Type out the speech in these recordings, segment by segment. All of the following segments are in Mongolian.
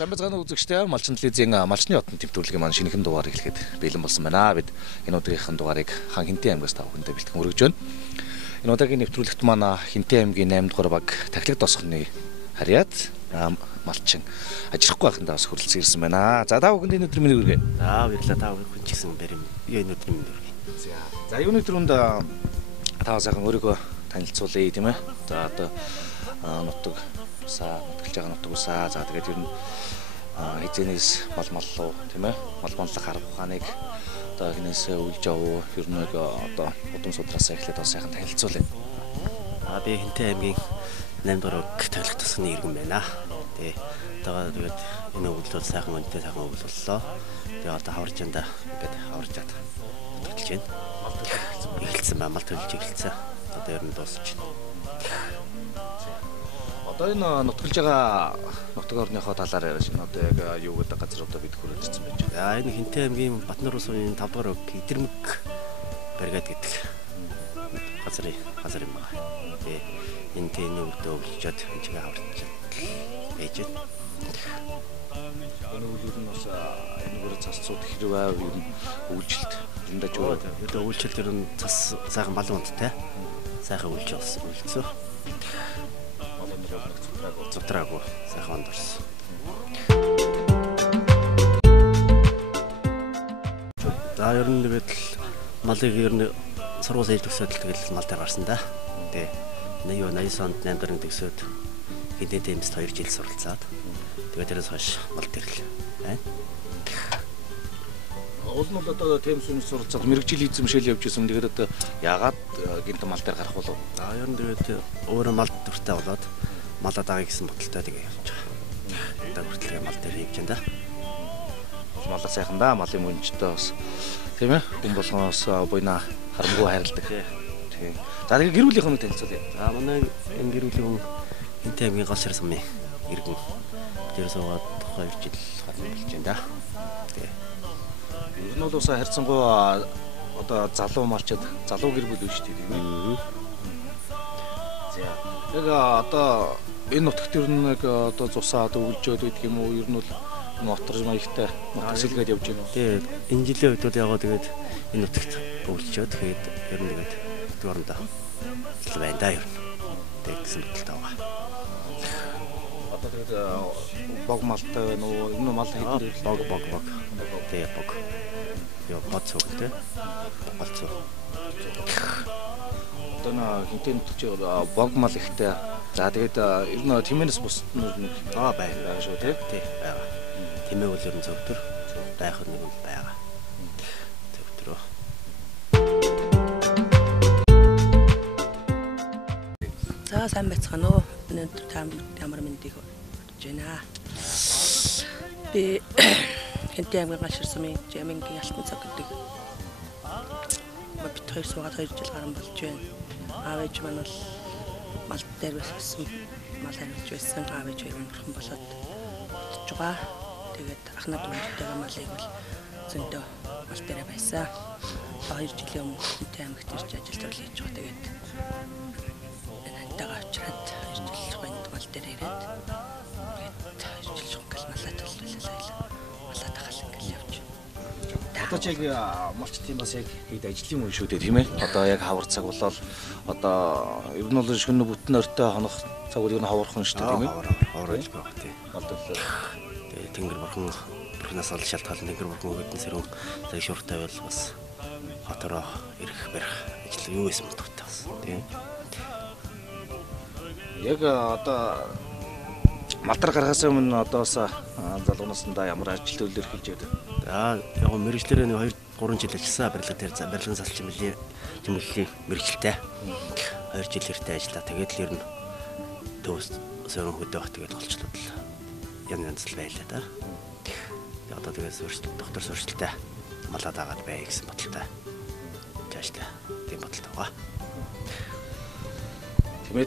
Сайн бацгааны үзэгчтэй Малчин телевизийн Малчны хотын тэмдэглэгийн маань шинэхэн дугаар эхлэхэд бэлэн болсон байна. Бид энэ удаагийнхын дугаарыг Хан Хинтээ аймгаас та бүхэндээ бэлтгэн өргөж байна. Энэ удаагийн нэвтрүүлэгт маань Хинтээ аймгийн 8 дугаар баг Тахилга тосгоны харьяат Малчин ажирахгүй байхандаа бас хүрэлцэн ирсэн байна. За та бүхэнд энэ өдрийн мэнийг хүргэе. За баярлалаа, та бүхэн ч гэсэн бэрем. Энэ өдрийн мэнийг хүргэе. За энэ өдрөнд та сайхан өөрийгөө танилцуулъя тийм ээ. За одоо нутаг нутгалж байгаа нутаг усаа. За тэгээд ер нь хизэнээс малмал руу тийм ээ мал монлох арга ухааныг одоо хинээсээ үлж авуу ер нь одоо удам судраас эхлээд бас сайхан танилцуулъя. Би Хинтээ аймгийн 8 дугаар Тахилга тосгоны иргэн байна. Тэгээд энэ өгүүлбэл бол сайхан үнэтэй сайхан өгүүлбэл боллоо. Тэгээд одоо хаваржаанда ингээд хаваржаад төлж байна. Эхэлсэн ба мал төлж эхэлсэн. Одоо ер нь дуусч байна. Одоо энэ нутгалж байгаа нутаг орныхоо талаар яриаш энэ одоо яг юу гэдэг газруудаа бид хүрээд ирсэн байж байна. Энэ Хинтээ аймгийн Батнар ус ууны 5 дугаар Идэрмэг баригад гэдэг газар юм байна. Энэ тэний өвдөө өвлжөөд энэ хаварч байж байна. Энэ өвлүүд нь бас энэ гэр цасцууд хэрвээ ер нь өвлжилт эндэж юу гэдэг өвлжилт ер нь цас сайхан балуун унттай. Сайхан өвлцөө. Зутраагүй сайхан ондорсон. За ер нь тэгээд малыг ер нь сургууль ээж төгсөөд тэгэл мал дээр гарсан да. Тэгээ 80 онд 8 даруй төгсөөд Хинтээ дэмэст 2 жил суралцаад тэгээд тэрээс хойш мал дээр л байна. Уул нь одоо темс үнс суралцаад мэрэгжил эзэмшил явж исэн. Тэгээд одоо яагаад гинт мал дээр гарах болов? Ер нь тэгээд өөрөө мал дуртай болоод малаа дагая гэсэн бодолтой тэгээ явж байгаа. Одоо хүртэл мал дээр хийж байна да. Малаа сайхан да, малын мөнчтэй бас тийм ээ хүн болгоноос буйна харамгүй хайрладаг. Тийм. За тэгээ гэр бүлийнхээ нэг танилцуулъя. За манай энэ гэр бүлийн хүн Хинтээ аймгийн гол шар сумын иргэн. Тэр суугаад 2 жил гарсан болж байна да. Тэгээ. Ер нь бол ус харьцангуй одоо залуу малчаад залуу гэр бүл үү шүү дээ тийм ээ. За яг одоо энэ нутагт ер нь яг одоо зусаа одоо өвлжөөд байдаг юм уу? Ер нь бол мотор маягтай мотоциклгээд явж байна уу? Тэгээд энэ жилийн үед бол яг тэгээд энэ нутагт өвлжөөд тэгээд ер нь тэгээд дөрөндөө л байна да ер нь. Тэгээд гэсэн бодолтой байгаа. Одоо тэгээд бог малтай байна уу? Энэ мал хэдэн бог. Тэгээд бог. Яа бацоо гэдэг. Бацоо. Одоо Хинтээ нутагч бог мал ихтэй. За тэгээд ер нь тэмээнээс бус байгаа шүү тий. Тий байгаа. Тэмээ бол ер нь зөвтөр байх нэг нь байгаа. Зөвтөрөө. За сайн байцгаана уу. Өнөөдөр та ямар мэндийг хүргэж байна. Би Хинтээ аймгийн гал шар сумын Жамингийн алтан цаг гэдэг бид хоёр суугаад 2 жил гарсан болж байна. Аав ээж маань бол мал дээр байсан мал хариулж байсан. Аав ээж хоёр амархан болоод бодож байгаа. Тэгээд ахнад дүүнтэйгээ малыг бол зөндөө мал дээр байсан. 2 жилийн өмнө Хинтээ аймагт ирж ажилтал хийж байгаа. Тэгээд энэтэйгээ очраад 2 жил хонд мал дээр ирээд тэгээд 2 жил шунгал малаа төлөвлөлөө. Малаа тахал ингээл явж. Одоо ч яг малч тийм бас яг хэд ажлын үе шүү дээ тийм ээ. Одоо яг хавар цаг болол одоо ер нь бол шөнө бүтэн өртөө хонох цаг үеийг нь хавархан шүү дээ тийм ээ. Хавар аж байгаа тийм. Тэгээ тэнгэр бурхнаас ол шалтгаалan тэнгэр бурхан өгдөн сэрүүн цаг шууртай бол бас хотороо ирэх барих ажил юу байсан мутагтай бас тийм. Яг одоо малтар гаргахаас өмнө одоос залгуунаасандаа ямар ажил төлөв эхэлж байдаг. За яг мэрэгчлэрээ 2-3 жил ажилласан барилга дээр барилгын салч чимэглэлийн мэрэгчлээ 2 жил хэртэй ажиллаа. Тэгээд л ер нь төвс сөрөн хөдөө бат тэгээд голчлууд л янз л байлаа да. Тэгээд одоо тэгээд доктор сурчлаа малаад агаад бай гэсэн бодолтой. Жааштай тийм бодолтой байгаа.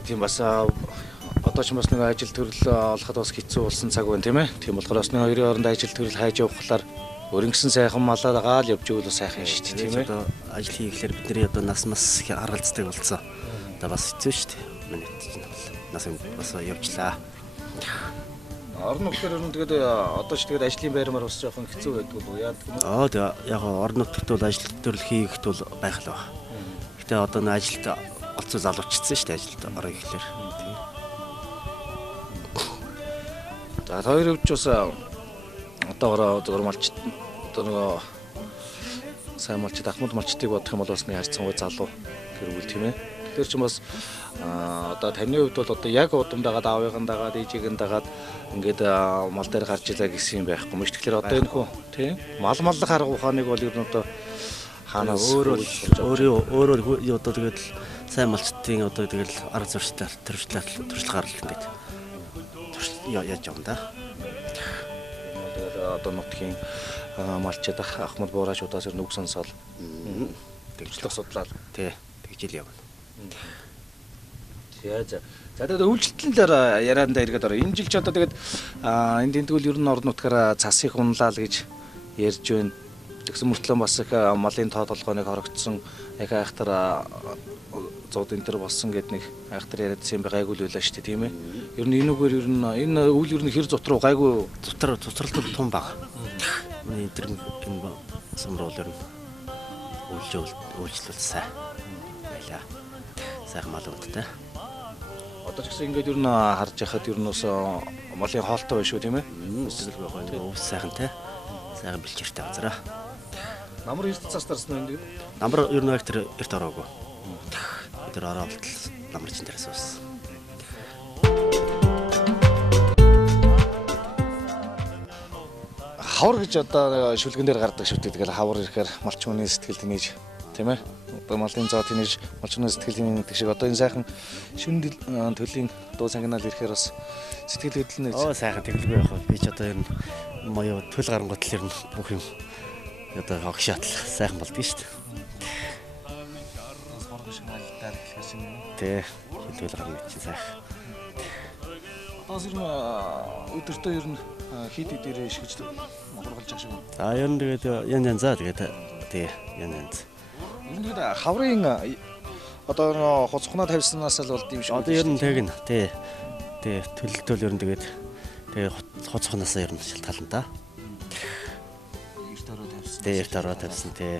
Тийм бас одоо ч бас нэг ажил төрөл олоход бас хэцүү болсон цаг байна тийм ээ. Тийм болохоор бас нэг хоёрын хооронд ажил төрөл хайж явахлаар өрөнгөсөн сайхан малаад агаал явж ивэл бас сайхан шүү дээ тийм ээ. Одоо ажил хийхлээр бидний одоо нас их харгалздаг болсон. Одоо бас хэцүү шүү дээ. Миний чинь нас бас явжлаа. Орон нутгаар ер нь тэгээд одоо ч тэгээд ажлын байрмаар бас жоохон хэцүү байдаг уу яадаг юм аа тэгээ яг орон нутагт бол ажил төрөл хийхэд бол байх л байна. Гэтэ одоо нэг ажилд олцоо залууччихсан шүү дээ ажилд ороо ихлээр. За хоёр хөвч бас одоогоор зөвхөн малч одоо нөгөө сайн малчд ахмад малчдыг бодох юм бол бас нэг харьцангуй залуу гэрүүл тийм ээ. Тэр чинь бас одоо таны хувьд бол одоо яг удамдаагаад аавыган дагаад ээжигийн дагаад ингээд мал дээр гарч илаа гэсэн юм байхгүй юм шүү. Тэгэхээр одоо энэ хөө тийм маллах арга ухааныг бол ер нь одоо хаанаас өөрөө одоо тэгээд сайн малчдын одоо тэгэл арга зуршлаар төршлөөр ингээд яаж явна да. Одоо нутгийн малчид ахмад буурашуудаас ер нь үг сонсоод тэгжлэх судлаад тэгж ил явна. За тэгээд үйлчлэлээр ярианда эргээд ороо. Энэ жил ч одоо тэгээд энд тэнтгүүл ер нь орон нутгаараа цас их унлаа л гэж ярьж байна. Тэгсэн мөртлөө бас их малын тоо толгойныг хорогдсон их айхтар зууд энэ төр болсон гэд нэг айхтар яриадсан юм байгаагүй л байлаа шүү дээ тийм ээ. Ер нь энэгээр ер нь энэ үйл ер нь хэр зутруу гайгүй цуцралт том баг. Миний энэ сумруул ер нь үйлчлүүлсэн байлаа. Сайхан мал үүдтэй. Одоо ч гэсэн ингээд ер нь харж яхад ер нь бас малын хоолтой байна шүү тийм ээ. Өсөл байх байх. Ус сайхантай. Сайхан бэлчээртэй газараа. Намар эрт цаас тарсан юм гэдэг. Намар ер нь тэр эрт ороогүй. Тэр ороо болтол намарчин дээрээс ус. Хавар гэж одоо шүлгэн дээр гардаг шүү дээ. Тэгэл хавар ирэхээр малч хүний сэтгэл тэнэж тийм ээ. Одоо малын зоо тэнэж малч хүний сэтгэл тэнэж шиг одоо энэ сайхан шүн төлийн дуу сангинал ирэхээр бас сэтгэл хөдлөн нээж. Сайхан тэгэлгүй байх. Би ч одоо ер нь моё төл гарангуут л ер нь бүх юм одоо хогшаатл сайхан болдгоо шүү дээ. Тэ хилүүл гарна чинь сайхан. Одоо ер нь өдөртөө ер нь хит дээрээ шигж хургалж байгаа шүү. За ер нь тэгээд янзаа тэгээд тий янз. Ер нь тэгээд хаврын одоо хоцхоноо тавьснаас л болд юм шиг. Одоо ер нь тэгнэ тий. Тий төлөлтөл ер нь тэгээд хоцхоноос ер нь шалтгаална да. Эрт ороо тавьсан. Тий эрт ороо тавьсан тий.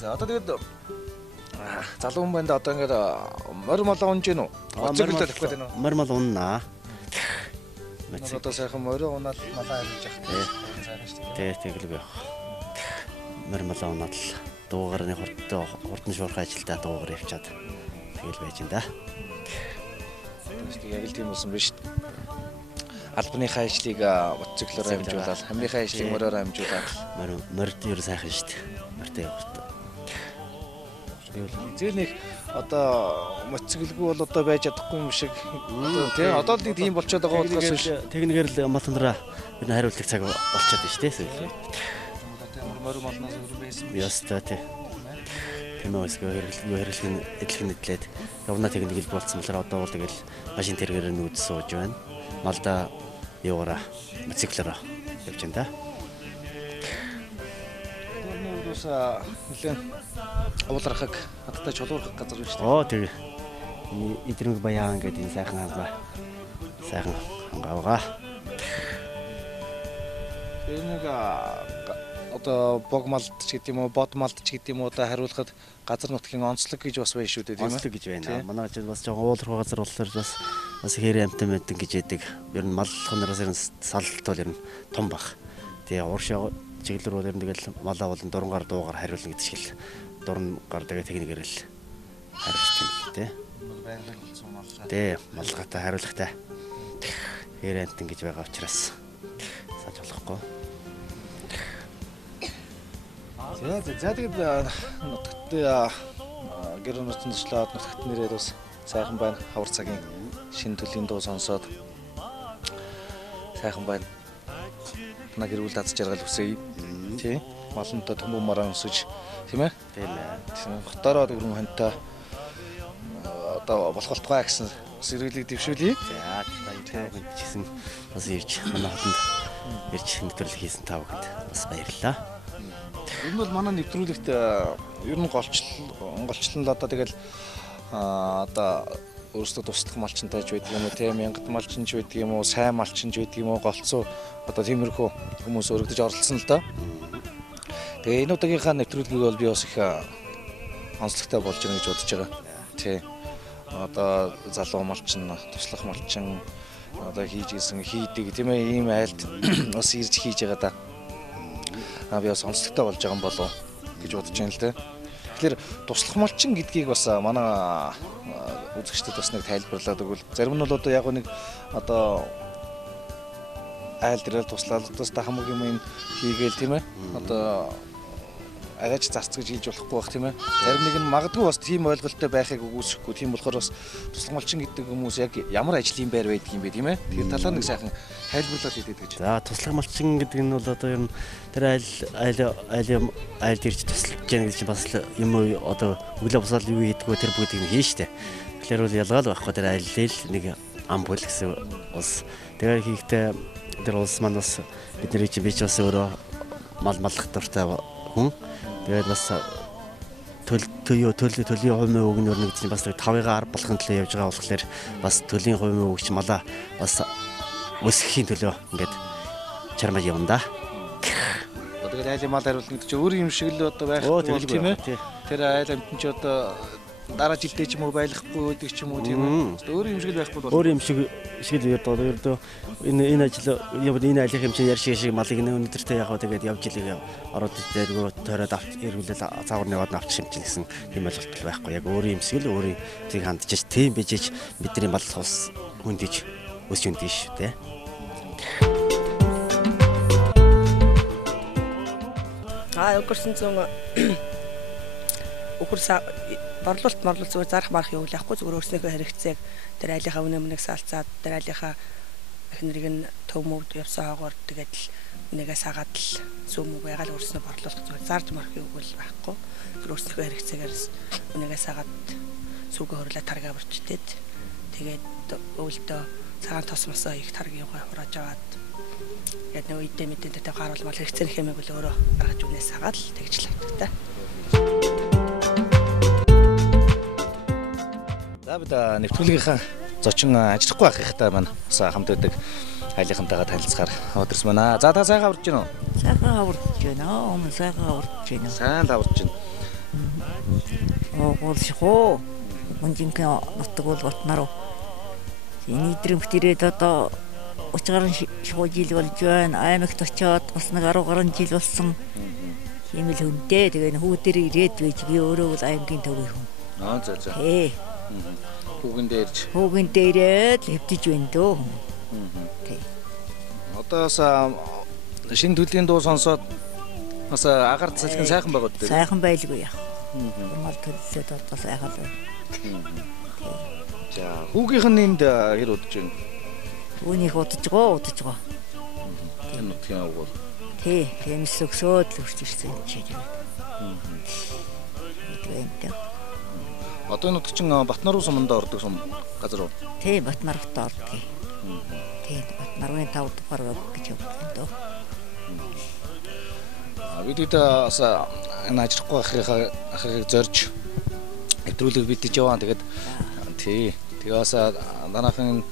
За одоо тэгээд залуу хүн байна да одоо ингээд морь молоо унж гин үү? Моцоглол тавих гэдэг нь. Морь мол уннаа. Одоо сайхан морио унаал малаа харьж явах. Тий тэгэл байх. Морь молоо унаад л дуугарны хурдан шуурхай ажилдаа дуугар явчаад тэгэл байж ин да. Яг л тийм болсон биз шүү. Албаныхаа ажлыг моцоглоор амжуулаад, хамрынхаа ажлыг мориоор амжуулаад морьд ер сайхан шүү дээ. Морьтой явах. Зээл нэг одоо моцоглгүй бол одоо байж чадахгүй юм шиг тийм одоо л нэг тийм болчиход байгаа болохоос биш. Техникээр л малнараа ер нь хариултыг цаг болчиход байна шүү дээ сүүл. Морь молноос өөр байсан. Яста тий. Тэмээс хэрэглэн эдлэг нэтлээд явна техник хэл болцсон болохоор одоо бол тэгэл машин тэргээр нүүд сууж байна. Малда яваараа моцоглороо явж байна да. Нэлээд уулархаг надтай чулуурхаг газар биш үү? Оо тэгээ. Идрэнг баян гэдэг энэ сайхан хангаа. Сайхан хангаа байгаа. Тэр нэг одоо богмалд ч гэдэг юм уу, бодмалд ч гэдэг юм уу одоо хариулахад газар нутгийн онцлог гэж бас байна шүү дээ тийм ээ. Онцлог гэж байна. Манай ч бас жоохон уулархаг газар болохоор бас хэрэг амтан мэдэн гэж яддаг. Ер нь мал хонороос ер нь салт бол ер нь том баг. Тэгээ ууршаа чиглэр бол ер нь тэгэл малаа болон дурангаар дуугаар хариулна гэдэг шиг л дурангаар тэгээ техникээр л хариулчих юм л тий. Байгаль болсон маллаа. Тий, малгайтай хариулахтай. Хэрэг амтан гэж байгаа учраас саж болохгүй. За тэгээд нутагт гэр нутгийн төслөөд нутагт нэрээд бас сайхан байна. Хавар цагийн шинэ төлийн дуу сонсоод сайхан байна. сайхнаа гэрүүл даз жаргал үсэе. Тий. Малынтай төмбөмөр өнсөж тийм ээ. Тийм ээ. Хотоороо дөрвөн хонтой одоо болох болтугай гэсэн сэргэлийг дэвшүүлье. За баярлалаа гэсэн бас ирж манай хотод ирж нэвтрүүлэг хийсэн та бүхэнд бас баярлалаа. Энэ бол манай нэвтрүүлэгт ер нь голчлон л одоо тэгэл одоо өөрсдөө туслах малчинтайж байдаг юм уу тийм мянгат малчинч байдаг юм уу сайн малчинч байдаг юм уу голцоо одоо тиймэрхүү хүмүүс өргөдөж оролцсон л доо. Тэгээ энэ удаагийнхаа нэвтрүүлгийг бол би бас их онцлогтой болж байна гэж бодож байгаа. Тий. Одоо залуу малчин, туслах малчин одоо хийж исэн хийдэг тийм ээ ийм айлд бас ирж хийж байгаа да. Би бас онцлогтой болж байгаа юм болов гэж бодож байна л дээ. Тэгэхээр туслах малчин гэдгийг бас манай үзэгчдэд бас нэг тайлбарлаад өгвөл зарим нь бол одоо яг нэг одоо айл дээрээ туслаад та хамгийн юм хийгээл тийм ээ одоо агаж зарц гэж хэлж болохгүй бах тийм ээ. Зарим нэг нь магадгүй бас тийм ойлголттой байхыг үгүйсэхгүй. Тийм болохоор бас туслах малчин гэдэг хүмүүс яг ямар ажлын байр байдаг юм бэ тийм ээ. Тэр талаар нэг сайхан тайлбарлаад хэлээд гэж. За туслах малчин гэдэг нь бол одоо ер нь тэр айл дэрж туслаж яах гэж бас юм одоо өглөө босоод юу хийдгөө тэр бүгдийг нь хийн штэ. Тэгэхээр бол ялгаал байхгүй тэр айллал нэг ам бүл гэсэн ус. Тэгээ хийхдээ тэр улс маань бас бидний чинь би ч бас өөрөө маллах дуртай хүн. Тэгээд бас төлийн хувийн өгнөр нэг чинь бас 5-ын 10 болохын төлөө явж байгаа болохоор бас төлийн хувийн өгч малаа бас өсөхийн төлөө ингээд чармаж явна да. Одоо айлын мал хариулт гэдэг чинь өөр юм шиг л одоо байх тийм ээ. Тэр айл амтэн чи одоо дараа жилдээ ч юм уу байлахгүй гэдэг ч юм уу тийм үү. Өөр юм шиг л байхгүй бол. Өөр юм шиг л ердөө энэ ажил энэ айлын юм чинь яар шиг малыг өнөдөртөө яг тэгээд явж илээ ороод дээргөө тойроод авч эргүүлэл цаагуурны яваад авчих юм чинь гэсэн тийм ойлголт байхгүй. Яг өөр юм шиг л өөрийн тийг хандж тийм бижиж бидний мал ус хүндэж өсч үндэж шүү дээ. Өгөрсөн зүүн өгөрсө борлуулалт зүгээр зарах марах юу лахгүй зүгээр өөрснийхөө хэрэгцээг тэр айлынхаа үнэмнэг салцаад тэр айлынхаа эхнэрийг нь төв мөвд явсан хаагуур тэгээд л үнэгээ сагаад л сүм үг ягаал өөрснөө борлуулах зүгээр зарж марах юу л байхгүй тэр өөрснийхөө хэрэгцээгээр үнэгээ сагаад сүгэ хөрлөө таргаа бүрчтээд тэгээд өвөлдөө цагаан тос мосоо их таргийн юугаа хурааж аваад яг нэг үедээ мэдэн дээр гарвал мал хэрэгцээ хэмээг бол өөрөө гаргаж үнээ сагаад л тэгж л авдаг та. За бид нэвтрүүлгийнхаа зочин ажиллахгүй байх ихтэй маань бас хамт байдаг айлынхантайгаа танилцахаар өдөрс байна. За та сайхан аварж байна уу? Сайхан аварж байна. Өмнө сайхан аварж байна. Сайн л аварж байна. Гуулшхоо. Мөнжинхэн нутаг бол готнаруу. Энэ идрэмхтэрээд одоо 30 гаруй жил болж байна. Аймагт очиод бас нэг 10 гаруй жил болсон. Химэл хүнтэй. Тэгээ хүүдээр ирээд байж би өөрөө бол аймгийн төвийн хүн. За. Ээ. Хүүгэн дээрээ л хэвдэж байна дөө. Тий. Одоо шинэ төлийн дуу сонсоод бас агаар цалгин сайхан байгаа үү? Сайхан байлгүй яах. Мал төлөлөөд одоо сайхан л. За, хүүгийнх нь энд хэр удаж байна? Үүнийг удаж байгаа. Энэ нутгийн ав бол. Тий, тиймс өсөөд л үрж ирсэн чиг. Эдвэнтэй. Одоо энэ чинь Батнаруу суманд ордог сум газар уу? Тий, Батнаруут ордог. Тий, Батнарын 5 дугаар гэж явдаг дөө. Бид бас энэ ажиллахгүй ахыг зорж нэвтрүүлэг битэж яваа. Тэгээд тий. Тэгээ бас данаахан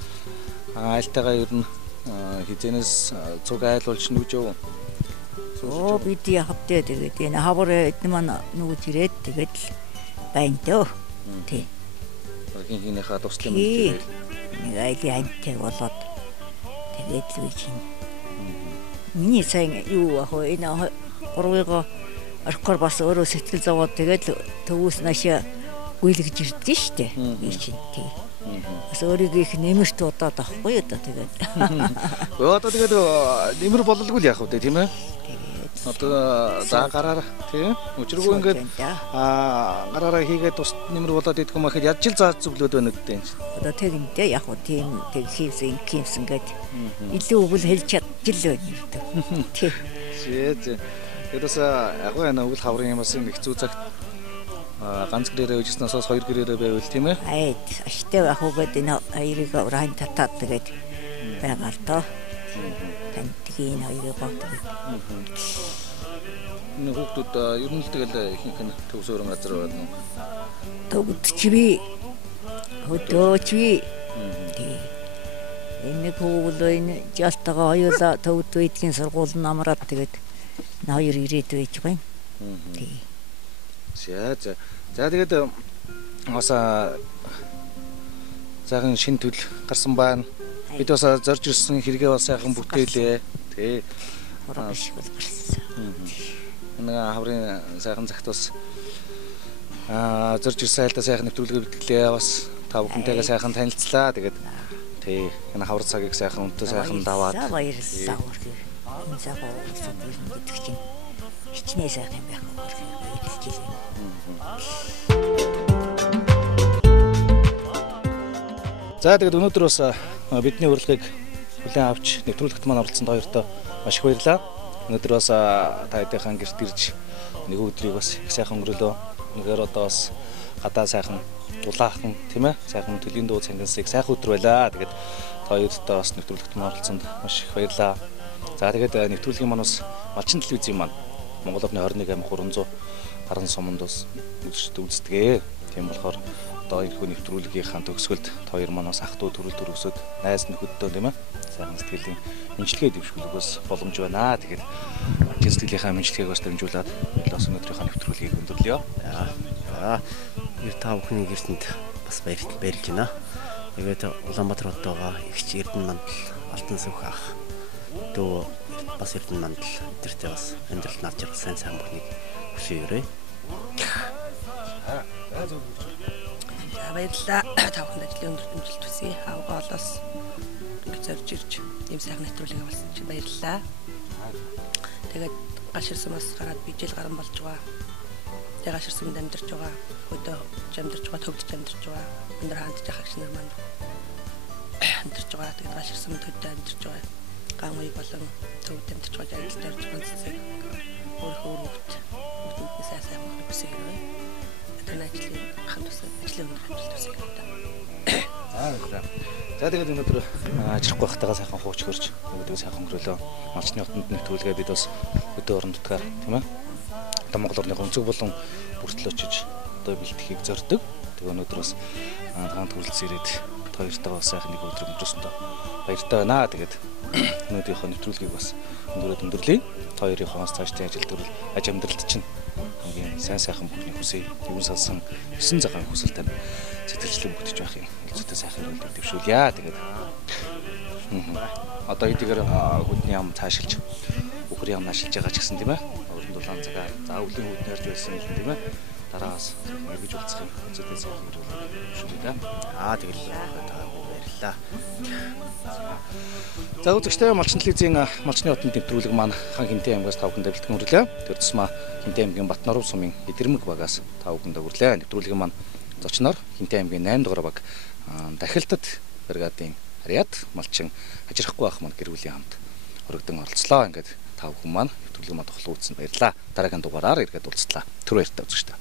айлтайгаа ер нь хизэнээс цуг айл болж нүж яв. Бид яхавтай тэгээд энэ хавар эдэн маань нүгж ирээд тэгээд л байна дөө. Тий. Хинхинийхээ туслан мэдээ. Нэг айлын антай болоод тэгээд л үгүй чинь. Миний сайн юу ах вэ? Энэ гурвыгоо орхихоор бас өөрөө сэтгэл зовоод тэгээд төвөөс наашаа гүйлгэж ирдэ штэ. Би чинь тий. Бас өөрийгөө их нэмэрт удаад авахгүй одоо тэгээд. Одоо тэгээд нэмэр бололгүй л яах вэ тийм ээ? Тэгээд Одоо за гараар тийм өчргөө ингээд гараараа хийгээд тус нэмэр болоод идэх юм ахэд яаж жил заа зүглөөд байна гэдэг юм. Одоо тэгэнтэй яг уу тийм тэг хийсэн гээд илүү өгөл хэлж чадчихлээ гэдэг. Тий. Зээ. Тэрээс яг энэ өгөл хаврын юмас нэг зүү цагт ганц гэрээрээ үжснээс 2 гэрээрээ байвал тийм ээ. Айд аштай яг үгээд энэ хоёрыг уран татаад тэгээд байгаа л тоо. Тантгийн хоёрыг боотдог. Энэ хүүхдүүд ер нь л тэгэл ихэнх нь төвсөрөн газар байна уу? Төвчви. Хөдөөчви. Энэ хүүл энэ жалтага хоёулаа төвд үйдгийн сургууль намраад тэгээд хоёр ирээд байж байна. Тий. За тэгээд хасаа цагаан шин төл гарсан байна. Бид бас зорж ирсэн хэрэгээ бас сайхан бүтээлээ. Тий. Урагш бол гарсан. Нэг хаврын сайхан цагт бас зорж ирсэн айлда сайхан нэвтрүүлгээ бэлтгэлээ бас та бүхэнтэйгээ сайхан танилцлаа. Тэгээд тий энэ хавар цагийг сайхан өнтөө сайхан даваад баярлалаа үргэлж. Энэ цагаа өсөж гэдэг чинь хичнээн сайхан байх үргэлж. За тэгээд өнөөдөр бас бидний урилгыг хүлээн авч нэвтрүүлэгт маань оролцсон хоёртоо маш их баярлалаа. Өнөөдөр бас та хэдийнхэн гэрт ирж нэг өдрийг бас их сайхан өнгөрөөлөө. Үнэхээр одоо бас гадаа сайхан дулаахан тийм ээ сайхан төлийн дуу цангансыг сайхан өдөр байлаа. Тэгээд та хоёртоо бас нэвтрүүлэгт маань оролцсонд маш их баярлалаа. За тэгээд нэвтрүүлгийн маань бас Малчин телевизийн маань Монгол Овны 21 аймаг 300 гарan суманд бас үздэг. Тийм болохоор одоо энэ нэвтрүүлгийнхаа төгсгөлд хоёр манаас ах トゥ төрөл төрөсөд найз нөхөддөө тийм ээ сайхан сэтгэлийн эмчилгээ дэвшүүлэх бас боломж байна. Тэгээд сэтгэлийнхаа эмчилгээг бас дамжуулаад бас өнөөдрийнхөө нэвтрүүлгийг өндөрлөё. Ер та бүхний гэртэнд бас баярлж байна. Тэгээд Улаанбаатар хотод байгаа ихч Эрдэнэ мандал Алтан сүх ах дөө бас Эрдэнэ мандал тэртээ бас амьдрал навч байгаа сайн сайн бүхнийг хүсье. Баярлалаа. Та бүхэнд ажлын өндөр дэмжлэлт хүсье. Авгаа олоос ингэ зорж ирж ийм сайхан нэвтрүүлэг болсон чинь баярлалаа. Тэгээд гаширсан бас гараад bijэл гарan болж байгаа. Тэгээд гаширсанд амьдарч байгаа. Өдөө амьдарч байгаа, төгдөж амьдарч байгаа. Өндөр хаанд жахагч нар маань амьдарч байгаа. Тэгээд гаширсан төдөө амьдарч байгаа. Ган үе болон төгд амьдарч байгаа ажилтнаар зөвхөн өөрөө бүгд сайн мөн хүсье. Ажлын хамт тусаа ажлын өндөр амжилт хүсье. За тэгээд өнөөдөр ажрахгүй хатагаа сайхан хууч хөрч өгдөг сайхан өнгөрөөлөө. Малчны хотод нэвтрүүлгээ бид бас өдөө орондотгаар тийм ээ. Одоо Монгол орны өнцөг болон бүртэл очиж одоо бэлтгэхийг зорддог. Тэгээд өнөөдөр бас таанд хүрэлцэн ирээд хоёртойгоо сайхан нэг өдөр өнгөрөөсөндөө баяртай байна. Тэгээд өнөөдрийнхөө нэвтрүүлгийг бас өндөрлөе. Хоёрынхоос цаашдын ажил төрөл аж амьдралд чинь хамгийн сайн сайхан бүхний хүсье. Тэгүн салсан 9 цагаан хүсэл тань сэтгэлжлэн бүтэж байх юм. Зүйтэй сайхан өрөөлөд дэвшүүлье. Тэгээд одоо эдгээр хөдний ам цаашилж бүхрийн ам наашилж байгаа ч гэсэн тийм ээ. Өрөнд дулаан цагаа за өвлийн хөд найрж байсан юм тийм ээ. Дараагаас эргэж уулзах юм. Зүйтэй сайхан өрөөлөд дэвшүүлье. Тэгэл баярлалаа. За үзэгчтэй Малчин телевизийн Малчны хотын нэвтрүүлэг маань хан Хинтээ аймгаас та бүхэнд бэлтгэн хүргэлээ. Тэр тусмаа Хинтээ аймгийн Батнаров сумын Идэрмэг багаас та бүхэнд хүргэлээ. Нэвтрүүлгийн маань зочноор Хинтээ аймгийн 8 дугаар баг Дахилтад бригадын Ариад Малчин ажирахгүй ах маань гэр бүлийн хамт өргөдөн оролцлоо. Ингээд та бүхэн маань нэвтрүүлгийн маань тоглоо үзсэн баярлалаа. Дараагийн дугаараар иргэд уулзлаа. Түр баяртай үзэгчтэй.